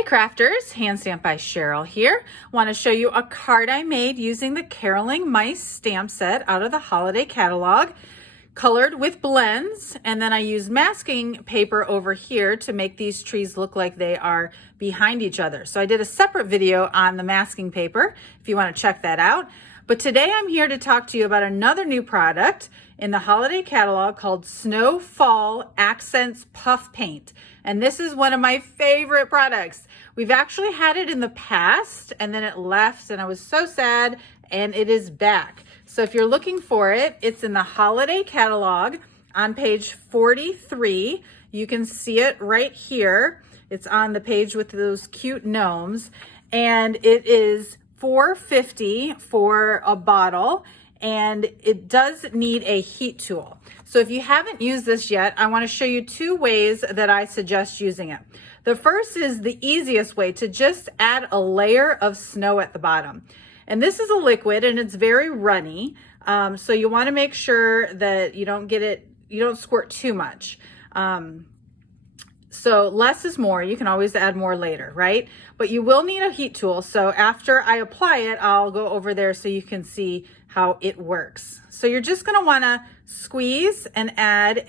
Hey crafters, Hand Stamp by Cheryl here. Want to show you a card I made using the Caroling Mice stamp set out of the holiday catalog, colored with blends, and then I used masking paper over here to make these trees look like they are behind each other. So I did a separate video on the masking paper if you want to check that out. But today I'm here to talk to you about another new product in the holiday catalog called Snowfall Accents Puff Paint. And this is one of my favorite products. We've actually had it in the past and then it left and I was so sad, and it is back. So if you're looking for it, it's in the holiday catalog on page 43. You can see it right here. It's on the page with those cute gnomes, and it is $4.50 for a bottle, and it does need a heat tool. So if you haven't used this yet, I want to show you two ways that I suggest using it. The first is the easiest way, to just add a layer of snow at the bottom. And this is a liquid and it's very runny. So you want to make sure that you don't squirt too much. So less is more. You can always add more later, right? But you will need a heat tool. So after I apply it, I'll go over there so you can see how it works. So you're just going to want to squeeze and add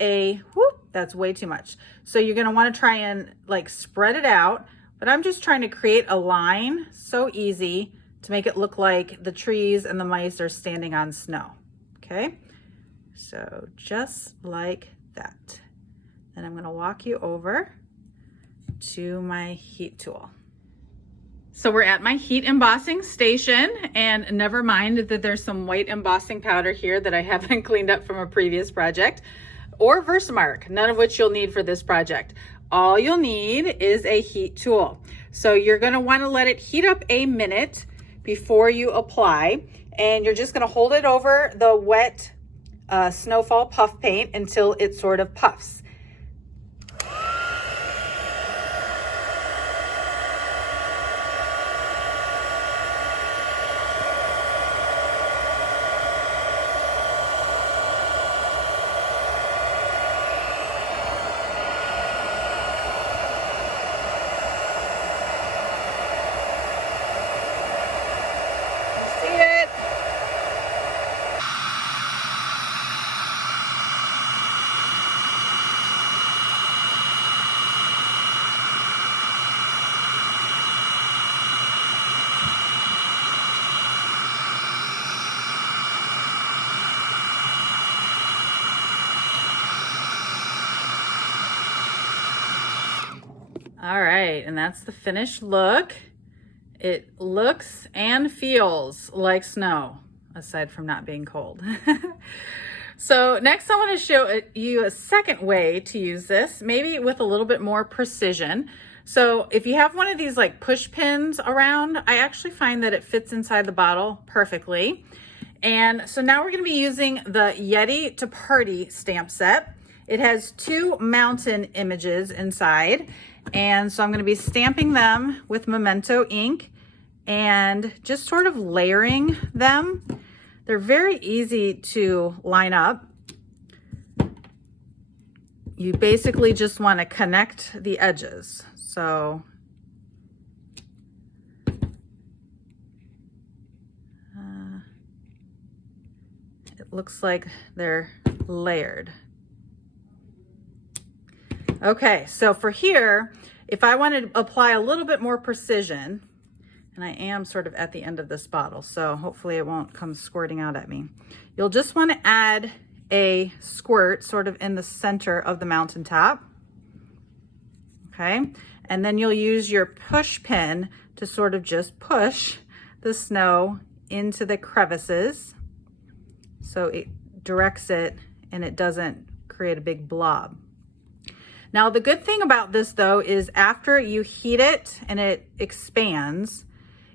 that's way too much. So you're going to want to try and like spread it out, but I'm just trying to create a line, so easy, to make it look like the trees and the mice are standing on snow. Okay, so just like that. Then I'm going to walk you over to my heat tool. So we're at my heat embossing station, and never mind that there's some white embossing powder here that I haven't cleaned up from a previous project, or Versamark, none of which you'll need for this project. All you'll need is a heat tool. So you're going to want to let it heat up a minute before you apply, and you're just going to hold it over the wet Snowfall puff paint until it sort of puffs. All right, and that's the finished look. It looks and feels like snow, aside from not being cold. So next I want to show you a second way to use this, maybe with a little bit more precision. So if you have one of these like push pins around, I actually find that it fits inside the bottle perfectly. And so now we're going to be using the Yeti to Party stamp set. It has two mountain images inside. And so I'm going to be stamping them with Memento ink and just sort of layering them. They're very easy to line up. You basically just want to connect the edges. So it looks like they're layered. Okay, so for here, if I want to apply a little bit more precision, and I am sort of at the end of this bottle, so hopefully it won't come squirting out at me. You'll just want to add a squirt sort of in the center of the mountaintop. Okay, and then you'll use your push pin to sort of just push the snow into the crevices so it directs it and it doesn't create a big blob. Now, the good thing about this though is after you heat it and it expands,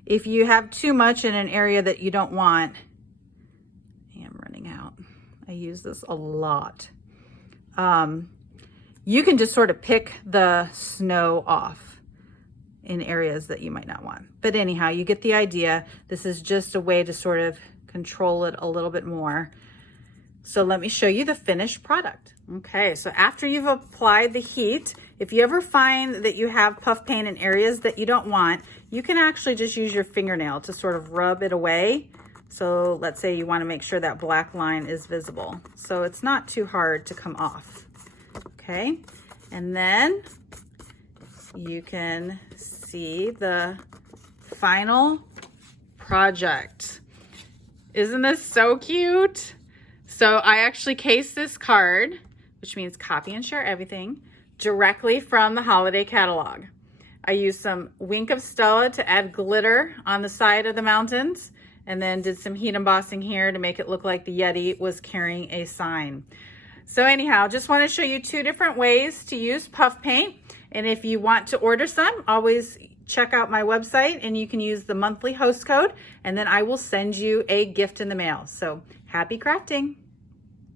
if you have too much in an area that you don't want, I am running out. I use this a lot. You can just sort of pick the snow off in areas that you might not want. But anyhow, you get the idea. This is just a way to sort of control it a little bit more. So let me show you the finished product. Okay, so after you've applied the heat, if you ever find that you have puff paint in areas that you don't want, you can actually just use your fingernail to sort of rub it away. So let's say you want to make sure that black line is visible. So it's not too hard to come off. Okay, and then you can see the final project. Isn't this so cute? So I actually cased this card, which means copy and share everything, directly from the holiday catalog. I used some Wink of Stella to add glitter on the side of the mountains, and then did some heat embossing here to make it look like the Yeti was carrying a sign. So anyhow, just want to show you 2 different ways to use puff paint. And if you want to order some, always check out my website and you can use the monthly host code, and then I will send you a gift in the mail. So happy crafting.